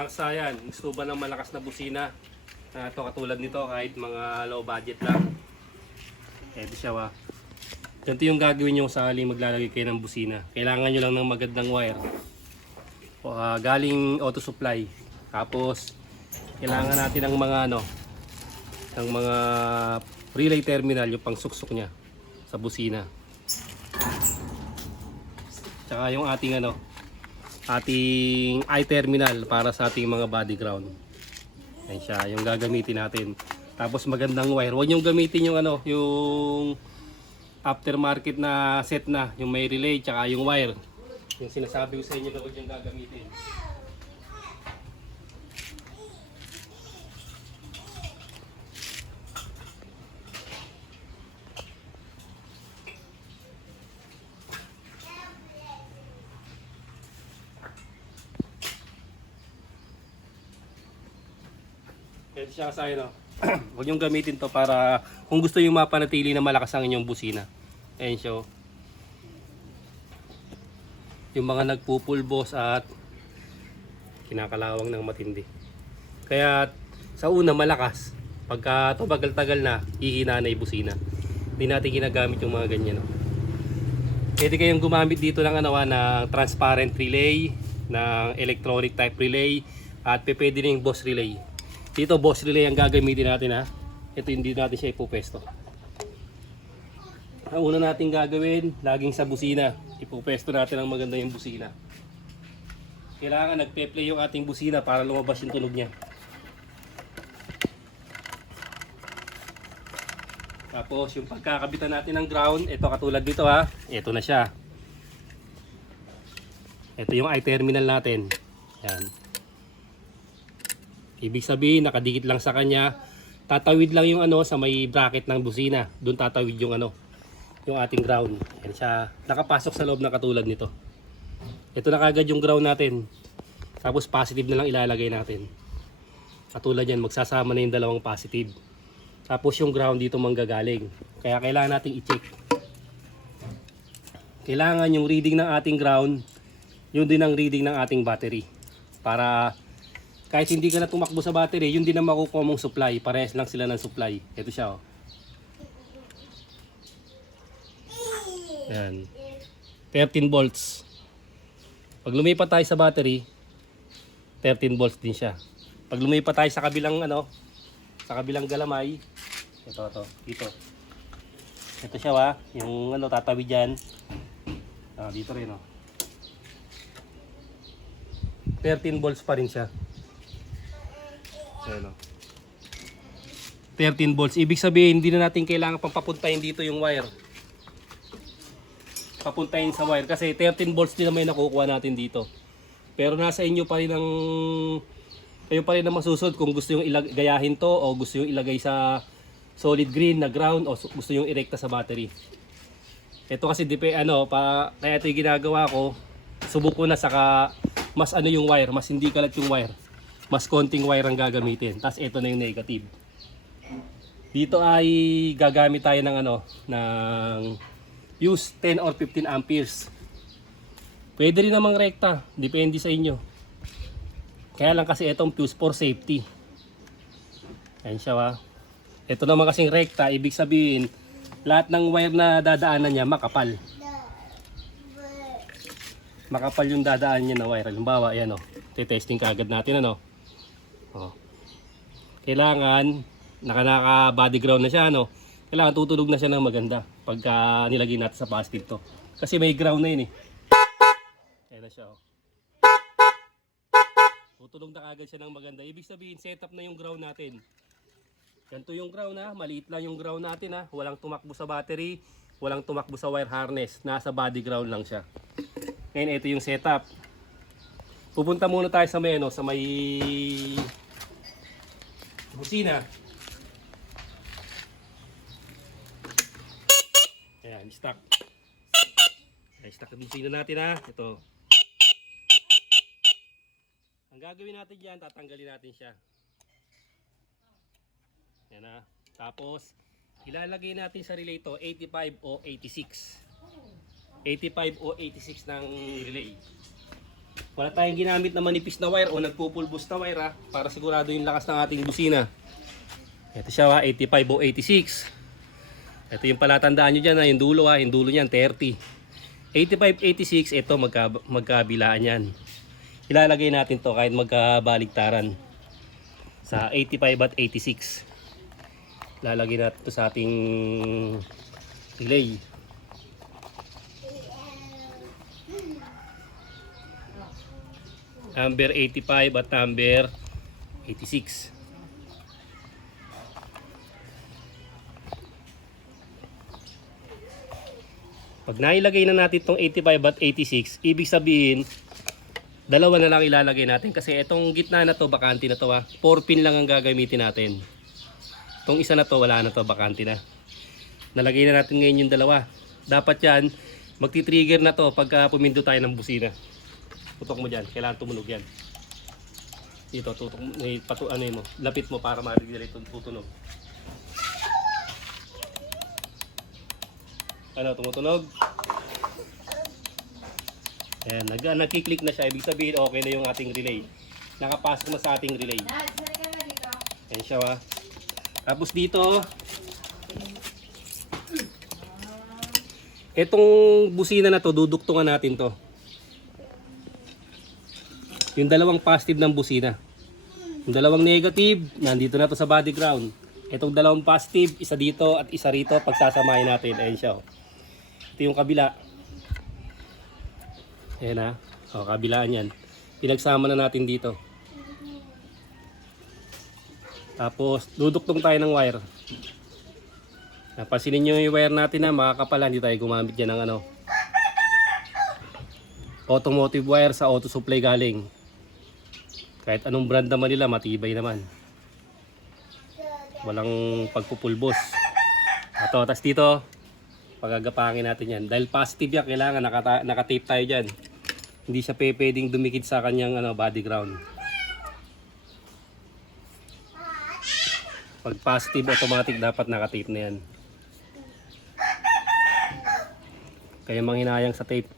Aksa yan, gusto ba ng malakas na busina? Ito katulad nito kahit mga low budget lang. Ito siya wa. Ganito yung gagawin nyo sakaling maglalagay kayo ng busina. Kailangan nyo lang ng magandang wire. Galing auto supply. Tapos kailangan natin ng mga ng mga relay terminal, yung pangsuksok niya sa busina. Tsaka yung ating ating i-terminal para sa ating mga body ground. Ayan siya, yung gagamitin natin. Tapos magandang wire. Huwag niyong gamitin yung yung aftermarket na set na, yung may relay tsaka yung wire. Yung sinasabi ko sa inyo na huwag niyong gagamitin. Ito siya sa akin, huwag niyong gamitin to para kung gusto yung mapanatili na malakas ang inyong busina. Ayan siya. Yung mga nagpupulbos at kinakalawang ng matindi. Kaya sa una malakas. Pagka tumagal-tagal na, hihina na yung busina. Hindi natin ginagamit yung mga ganyan. Pwede kayong gumamit dito ng ng transparent relay, ng electronic type relay, at pwede rin yung boss relay. Dito boss relay ang gagamitin natin ha. Ito hindi natin siya ipupesto. Ang una natin gagawin, laging sa busina. Ipupesto natin ang maganda yung busina. Kailangan nagpe-play yung ating busina para lumabas yung tunog niya. Tapos yung pagkakabitan natin ng ground, ito katulad dito ha. Ito na siya. Ito yung i-terminal natin. Yan. Ibig sabihin, nakadikit lang sa kanya. Tatawid lang yung sa may bracket ng busina. Doon tatawid yung yung ating ground. Yan siya. Nakapasok sa loob na katulad nito. Ito na kagad yung ground natin. Tapos positive na lang ilalagay natin. Katulad yan, magsasama na yung dalawang positive. Tapos yung ground dito manggagaling. Kaya kailangan nating i-check. Kailangan yung reading ng ating ground, yun din ang reading ng ating battery. Para kahit hindi ka na tumakbo sa battery, yun din ang makukuha mong supply. Parehas lang sila ng supply. Ito siya Yan. 13 volts. Pag lumipat tayo sa battery, 13 volts din siya. Pag lumipat tayo sa kabilang sa kabilang galamay, dito. Ito siya yung tatawid diyan. Dito rin 13 volts pa rin siya. Ayan 13 volts. Ibig sabihin, hindi na natin kailangan pang papuntahin dito yung wire. Papuntahin sa wire. Kasi 13 volts din naman yung nakukuha natin dito. Pero nasa inyo pa rin kayo pa rin ang masusunod kung gusto yung gayahin to o gusto yung ilagay sa solid green na ground o gusto yung irekta sa battery. Ito kasi kaya ito yung ginagawa ko. Subok ko na saka mas yung wire. Mas hindi kalat yung wire. Mas konting wire ang gagamitin. Tapos ito na yung negative. Dito ay gagamit tayo ng ng use 10 or 15 amperes. Pwede rin namang rekta, depende sa inyo. Kaya lang kasi itong fuse for safety. Ayan siya Ito naman kasing rekta, ibig sabihin lahat ng wire na dadaanan niya makapal. Makapal yung dadaan niya na wire. Halimbawa, ayan testing kaagad natin Kailangan naka body ground na siya Kailangan tutulog na siya ng maganda pagka nilagay natin sa positive to. Kasi may ground na yun Ayan na siya Tutulog na kagad siya ng maganda. Ibig sabihin setup na yung ground natin. Ganito yung ground maliit lang yung ground natin Walang tumakbo sa battery, walang tumakbo sa wire harness. Nasa body ground lang siya. Ngayon ito yung setup. Pupunta muna tayo sa may busina. Ayan, stock. Ayan, stock na busina natin Ito. Ang gagawin natin dyan, tatanggalin natin siya. Ayan Tapos, ilalagay natin sa relay to 85 o 86. 85 o 86 ng relay. Wala tayong ginamit na manipis na wire o nagpupulbos na wire ha, para sigurado yung lakas ng ating busina. Ito siya ha, 85 o 86. Ito yung palatandaan nyo dyan ha, yung dulo ha, yung dulo niyan 30. 85, 86, ito magkabilaan yan. Ilalagay natin to kahit magkabaligtaran sa 85 at 86. Lalagay natin to sa ating relay. Number 85 at number 86. Pag nailagay na natin itong 85 at 86, ibig sabihin, dalawa na lang ilalagay natin. Kasi itong gitna na to, bakante na to ha. 4 pin lang ang gagamitin natin. Itong isa na to, wala na to, bakante na. Nalagay na natin ngayon yung dalawa. Dapat yan, magti-trigger na to pagka pumindo tayo ng busina. Tutok mo dyan, kailangan tumunog yan. Dito, tutok mo, ano mo, lapit mo para marinig nila itong tutunog. Ano, tumutunog? Ayan, nagkiklik na siya. Ibig sabihin, okay na yung ating relay. Nakapasok na sa ating relay. Ayan siya ha. Tapos dito, itong busina na to, duduktungan natin to. Yung dalawang positive ng busina. Yung dalawang negative, nandito na to sa body ground. Itong dalawang positive, isa dito at isa rito, pagsasamahin natin. Ayan siya. Ito yung kabila. Ayan ha. O, kabilaan yan. Pinagsama na natin dito. Tapos, duduktong tayo ng wire. Napansinin nyo yung wire natin na makakapala. Hindi tayo gumamit dyan ng ano. Automotive wire sa auto supply galing. Kahit anong brand naman nila, matibay naman. Walang pagpupulbos. Ito, tas dito, pagagapangin natin yan. Dahil positive yan, kailangan nakatape tayo dyan. Hindi siya pwedeng dumikit sa kanyang body ground. Pag positive, automatic dapat nakatape na yan. Kaya manghinayang sa tape.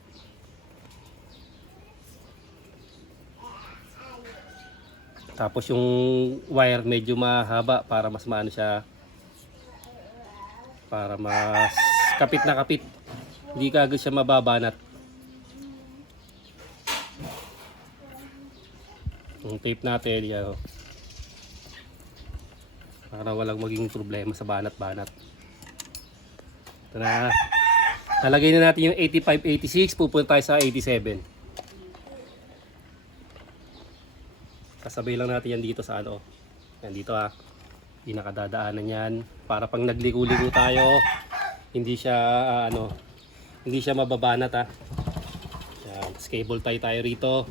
Tapos yung wire medyo mahaba para mas maano siya, para mas kapit na kapit. Hindi kaagad siya mababanat. Yung tape natin, yan, para walang maging problema sa banat-banat. Ito na. Nalagay na natin yung 85, 86. Pupunta tayo sa 87. Kasabay lang natin yan dito sa ano. Yan dito ha. Hindi nakadadaanan yan. Para pang nagligo-ligo tayo, hindi siya hindi siya mababanat ha. Yan. Cable tie tayo rito.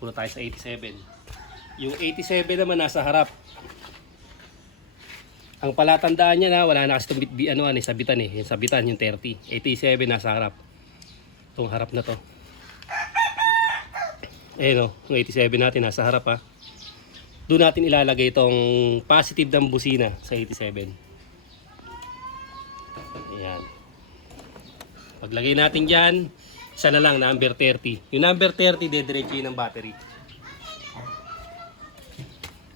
Punta tayo sa 87. Yung 87 naman nasa harap. Ang palatandaan niya na wala na kasi itong sabitan eh. Yung sabitan, yung 30. 87 nasa harap. Itong harap na to. Ayun o, yung 87 natin nasa harap ha. Doon natin ilalagay itong positive ng busina sa 87. Ayan. Paglagay natin dyan, isa na lang, number 30. Yung number 30, dediretso yun ng battery.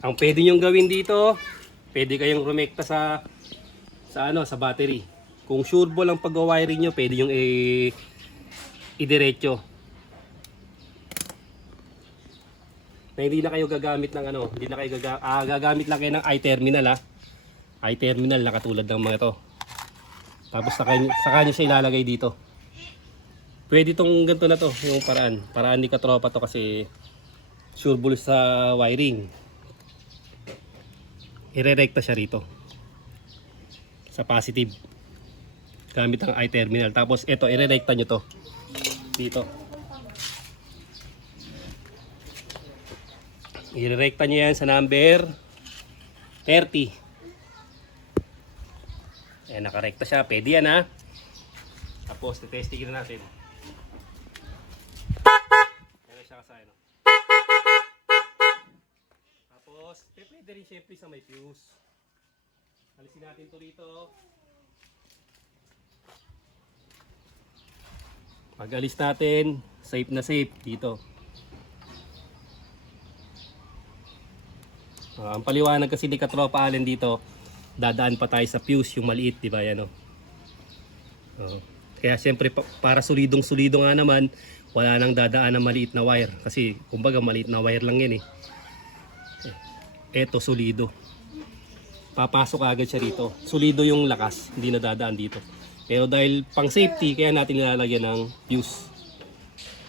Ang pwede nyong gawin dito, pwede kayong rumekta sa battery. Kung sure ball ang pag-wiring nyo, pwede yung idiretso. Na hindi na kayo gagamit ng hindi na kayo gagamit lang kayo ng i-terminal ha. I-terminal na katulad ng mga to. Tapos saka nyo siya ilalagay dito. Pwede tong ganito na to, yung paraan ni katropa to kasi sure ball sa wiring. Irerekta siya rito sa positive gamit ang i-terminal. Tapos ito, irerekta nyo to dito. Irerekta nyo yan sa number 30. Ayan, nakarekta siya. Pwede yan ha. Tapos, testingin na natin. Ayan siya kasaya, no? Tapos, pwede rin syempre sa may fuse. Alisin natin to rito. Pag alis natin, safe na safe dito. Ang paliwanag kasi ni Katropa Allen dito, dadaan pa tayo sa fuse, yung maliit, di ba? Yan, oh. Kaya siyempre para solidong-solido nga naman, wala nang dadaan ng maliit na wire. Kasi kumbaga maliit na wire lang yan eh. Eto solido. Papasok agad siya rito. Solido yung lakas, hindi na dadaan dito. Pero dahil pang safety, kaya natin nilalagyan ng fuse.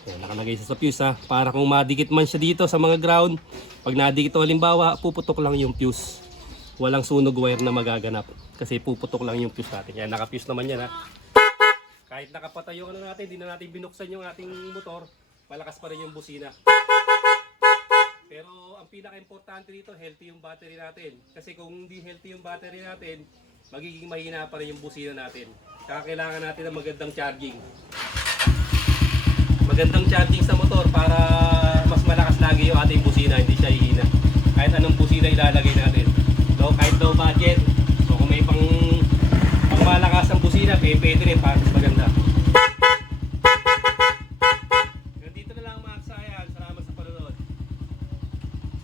Nakalagay siya sa fuse ha. Para kung madikit man siya dito sa mga ground, pag nadikit o halimbawa, puputok lang yung fuse. Walang sunog wire na magaganap. Kasi puputok lang yung fuse natin. Yan, naka-fuse naman yan ha. Kahit nakapatay yung ano natin, hindi na natin binuksan yung ating motor, malakas pa rin yung busina. Pero ang pinaka-importante dito, healthy yung battery natin. Kasi kung hindi healthy yung battery natin, magiging mahina pa rin yung busina natin. Kaya kailangan natin ng magandang charging. Magandang charging sa motor para mas malakas lagi yung ating busina, hindi siya hihina. Kahit anong busina ilalagay natin. So kahit low budget, so kung may pang malakas ang busina, pwede rin para